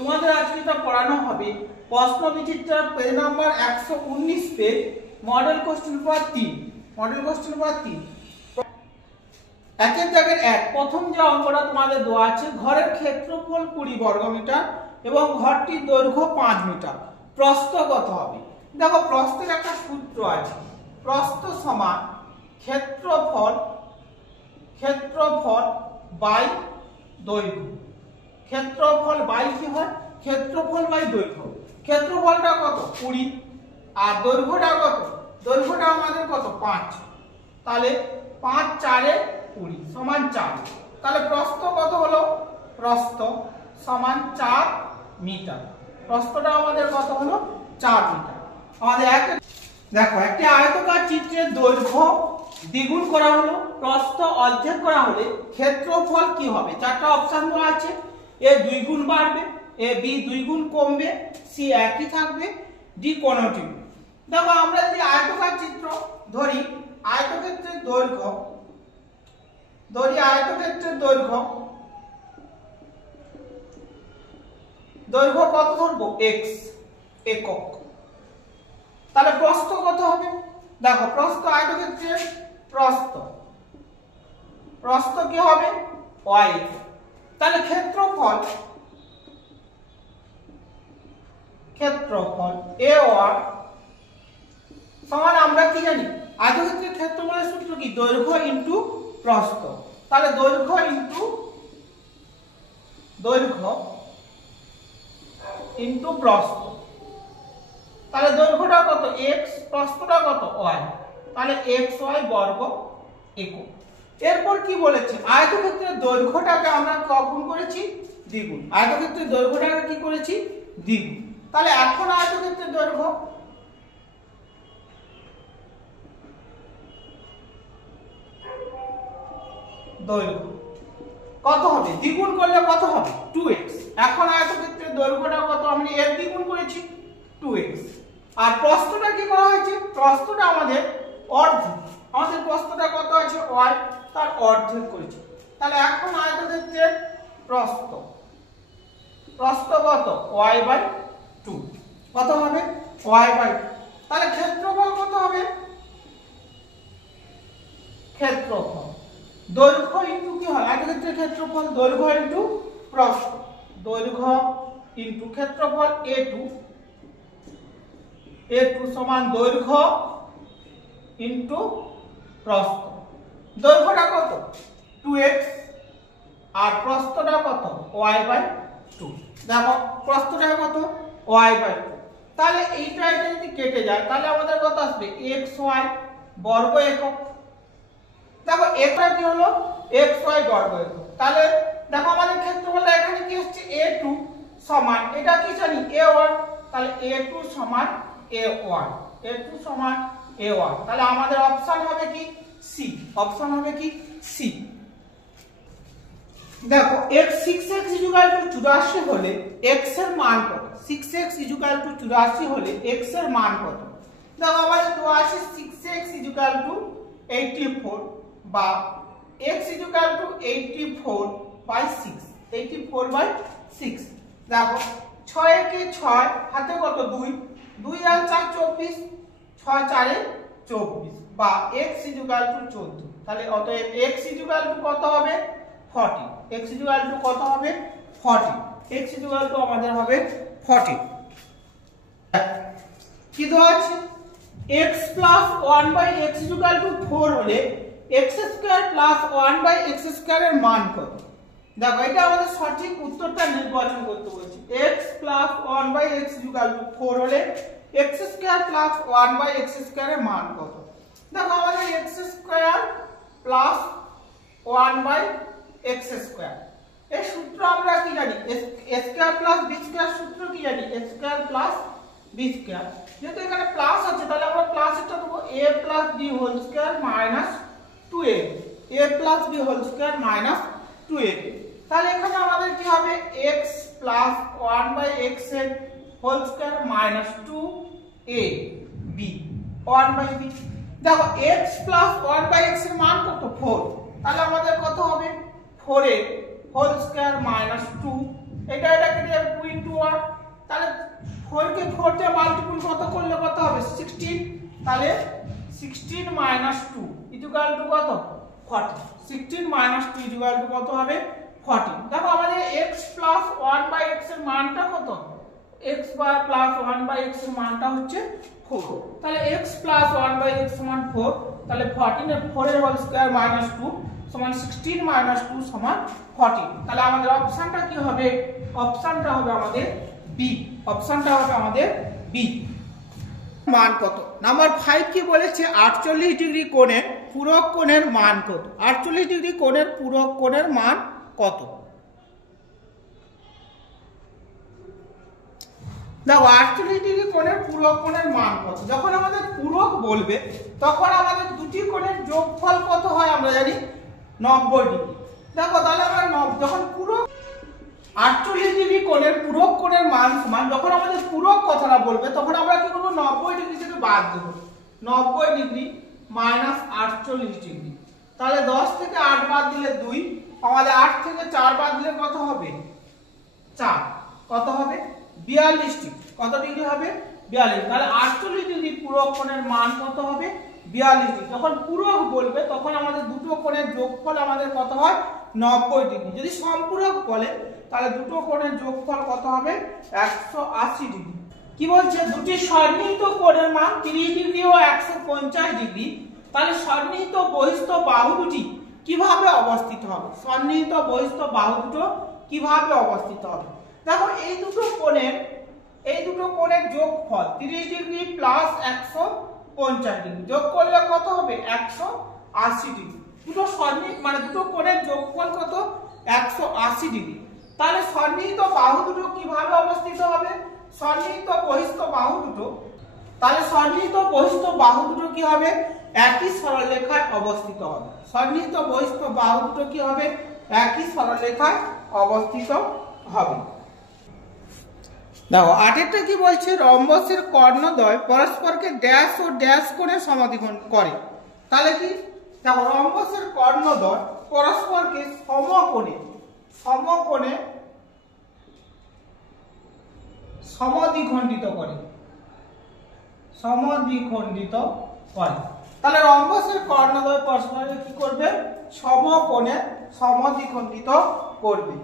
তোমাদের আজকে এটা পড়ানো হবে প্রশ্ন বিচিত্রা page number 119 page model question paper 3 model question paper 3 একের দাগের 1 প্রথম যে অঙ্কটা তোমাদের দেওয়া আছে ঘরের ক্ষেত্রফল 20 বর্গ মিটার এবং ঘরটির দৈর্ঘ্য 5 মিটার প্রস্থ কত হবে। দেখো প্রস্থের একটা সূত্র আছে, প্রস্থ সমান ক্ষেত্রফল বাই দৈর্ঘ্য। ক্ষেত্রফল বাই কি হয়, ক্ষেত্রফল বাই দৈর্ঘ্য। ক্ষেত্রফলটা কত 20 আর দৈর্ঘ্যটা কত, দৈর্ঘ্যটা আমাদের কত 5, তাহলে 5 4 এ 20 সমান 4। তাহলে প্রস্থ কত হলো, প্রস্থ সমান 4 মিটার। প্রস্থটা আমাদের কত হলো 4 মিটার। আমাদের দেখো একটি আয়তকার চিত্রের দৈর্ঘ্য দ্বিগুণ করা হলো, প্রস্থ অর্ধেক করা হলে ক্ষেত্রফল কি হবে। চারটা অপশন দেওয়া আছে, এ 2 গুণ বাড়বে, এ বি 2 গুণ কমবে, সি একই থাকবে, ডি কোনটি। দেখো আমরা যদি আয়তকার চিত্র ধরি, আয়তক্ষেত্রের দৈর্ঘ্য কত ধরবো, x একক। তাহলে প্রস্থ কত হবে, দেখো প্রস্থ আয়তক্ষেত্রের প্রস্থ কি হবে y। তাহলে ক্ষেত্রফল a1 সমান আমরা কি জানি, আয়তক্ষেত্রের ক্ষেত্রফলের সূত্র কি, দৈর্ঘ্য ইনটু প্রস্থ। তাহলে দৈর্ঘ্য ইনটু প্রস্থ। তাহলে দৈর্ঘ্যটা কত x, প্রস্থটা কত y, তাহলে xy বর্গ একক। এরপর কি বলেছে, আয়তক্ষেত্রের দৈর্ঘ্যটাকে আমরা কখন করেছি, দ্বিগুণ। আয়তক্ষেত্রের দৈর্ঘ্যটাকে কি করেছি, দ্বিগুণ। তাহলে এখন আয়তক্ষেত্রের দৈর্ঘ্য কত হবে, দ্বিগুণ করলে কত হবে 2x। এখন আয়তক্ষেত্রের দৈর্ঘ্যটা কত, আমি এর দ্বিগুণ করেছি 2x। আর প্রস্থটা কি করা হয়েছে, প্রস্থটা আমাদের অর্ধেক, আমাদের প্রস্থটা কত আছে y, তার অর্ধেক করেছি। তাহলে এখন আয়তক্ষেত্রের প্রস্থ কত y/2, কত হবে y/2। তাহলে ক্ষেত্রফল কত হবে, ক্ষেত্রফল দৈর্ঘ্য ইনটু কি হয়, আয়তক্ষেত্রের ক্ষেত্রফল দৈর্ঘ্য ইনটু প্রস্থ, দৈর্ঘ্য ইনটু ক্ষেত্রফল a2 সমান দৈর্ঘ্য ইনটু প্রস্থ। দৈর্ঘ্যটা কত 2x আর প্রস্থটা কত y/2। দেখো প্রস্থটা কত y/2। তাহলে এইটা যদি কেটে যায় তাহলে আমাদের কত আসবে xy বর্গ একক। দেখো এটা কি হলো xy বর্গ একক। তাহলে দেখো আমাদের ক্ষেত্রফলটা এখানে কি হচ্ছে a2 সমান, এটা কি জানি a1, তাহলে a2 সমান a1, তাহলে আমাদের অপশন হবে কি সি, অপশন হবে কি সি। দেখো x 6x = 84 হলে x এর মান কত, 6x = 84 হলে x এর মান কত। দেখো আমাদের দেওয়া আছে 6x = 84 বা x = 84/6, 84/6। দেখো 6 একে 6, হাতে কত 2, 2 আর 4 24, 6 4 এ 24 বা x = 14। তাহলে অতএব x = কত হবে 40, x = কত হবে 40, x = আমাদের হবে 40। কি দেওয়া আছে, x + 1/x = 4 হলে x² + 1/x² এর মান কত। দেখো এটা আমাদের সঠিক উত্তরটা নির্বাচন করতে বলছি। x + 1/x = 4 হলে x² + 1/x² এর মান কত। দেখো আমাদের x² + 1/x², এই সূত্র আমরা কি জানি, a² + b² সূত্র কি জানি, a² + b²। যেহেতু এখানে প্লাস আছে তাহলে আমরা প্লাসটা দেব a + b² - 2ab, a + b² - 2ab। তাহলে এখানে আমাদের কি হবে x + 1/x² - 2ab 1/b। দেখো x + 1/x এর মান কত 4, তাহলে আমাদের কত হবে 4a² - 2, এটা কেটে যাবে 2 × 4 দিয়ে মাল্টিপল কত করলে কত হবে 16 তাহলে 16 - 2 ইকুয়াল টু কত 40 16 - 2 ইকুয়াল টু কত হবে 40 দেখো আমাদের x প্লাস 1/x এর মানটা কত x প্লাস 1/x এর মানটা হচ্ছে 4 তাহলে x প্লাস 1/x সমান 4 তাহলে 14 এর 4 এর হোল স্কয়ার মাইনাস 2 সমান 16 - 2 সমান 40 তাহলে আমাদের অপশনটা কি হবে অপশনটা হবে আমাদের বি অপশনটা হবে আমাদের বি মান কত নাম্বার 5 কি বলেছে 48 ডিগ্রি কোণের পূরক কোণের মান কত 48 ডিগ্রি কোণের পূরক কোণের মান কত দেখো 48 ডিগ্রি কোণের পূরক কোণের মান কত যখন আমাদের পূরক বলবে তখন আমাদের দুটি কোণের যোগফল কত হয় আমরা জানি 90 ডিগ্রি দেখো তাহলে আমরা যখন পূরক 48 ডিগ্রি কোণের পূরক কোণের মান সমান যখন আমাদের পূরক কথাটা বলবে তখন আমরা কি করব 90 ডিগ্রি থেকে বাদ দেব 90 ডিগ্রি মাইনাস 48 ডিগ্রি তাহলে 10 থেকে 8 বাদ দিলে 2 আমাদের 8 থেকে 4 বাদ দিলে কত হবে 4 কত হবে 42 ডিগ্রি কত ডিগ্রি হবে 42 তাহলে 48 ডিগ্রি পূরক কোণের মান কত হবে 42 ডিগ্রি যখন পূরক বলবে তখন আমাদের দুটো কোণের যোগফল আমাদের কত হয় 90 ডিগ্রি যদি সম্পূরক বলে তাহলে দুটো কোণের যোগফল কত হবে 180 ডিগ্রি কি বলছে দুটি সন্নিহিত কোণের মান 30 ডিগ্রি ও 150 ডিগ্রি তাহলে সন্নিহিত বহিস্থ বাহু দুটি কিভাবে অবস্থিত হবে সন্নিহিত বহিস্থ বাহু দুটো কিভাবে অবস্থিত হবে দেখো এই দুটো কোণের যোগফল 30 ডিগ্রি প্লাস 150 ডিগ্রি যোগ করলে কত হবে 180 ডিগ্রি দুটো সন্নিহিত মানে দুটো কোণের যোগফল কত 180 ডিগ্রি তাহলে সন্নিহিত বাহু দুটো কিভাবে অবস্থিত হবে সন্নিহিত বহিস্থ বাহু দুটো তাহলে সন্নিহিত বহিস্থ বাহু দুটো কি হবে একই সরলরেখায় অবস্থিত হবে সন্নিহিত বহিস্থ বাহু দুটো কি হবে একই সরলরেখায় অবস্থিত হবে দেখো 8 কি বলছে রম্বসের কর্ণদ্বয় পরস্পরকে ড্যাশ ও ড্যাশ কোণে সমাধিকোণ করে তাহলে কি দেখো রম্বসের কর্ণদ্বয় পরস্পরকে সমকোণে সমদ্বিখণ্ডিত করে তাহলে রম্বসের কর্ণদ্বয় পরস্পরকে কি করবে সমকোণে সমদ্বিখণ্ডিত করবে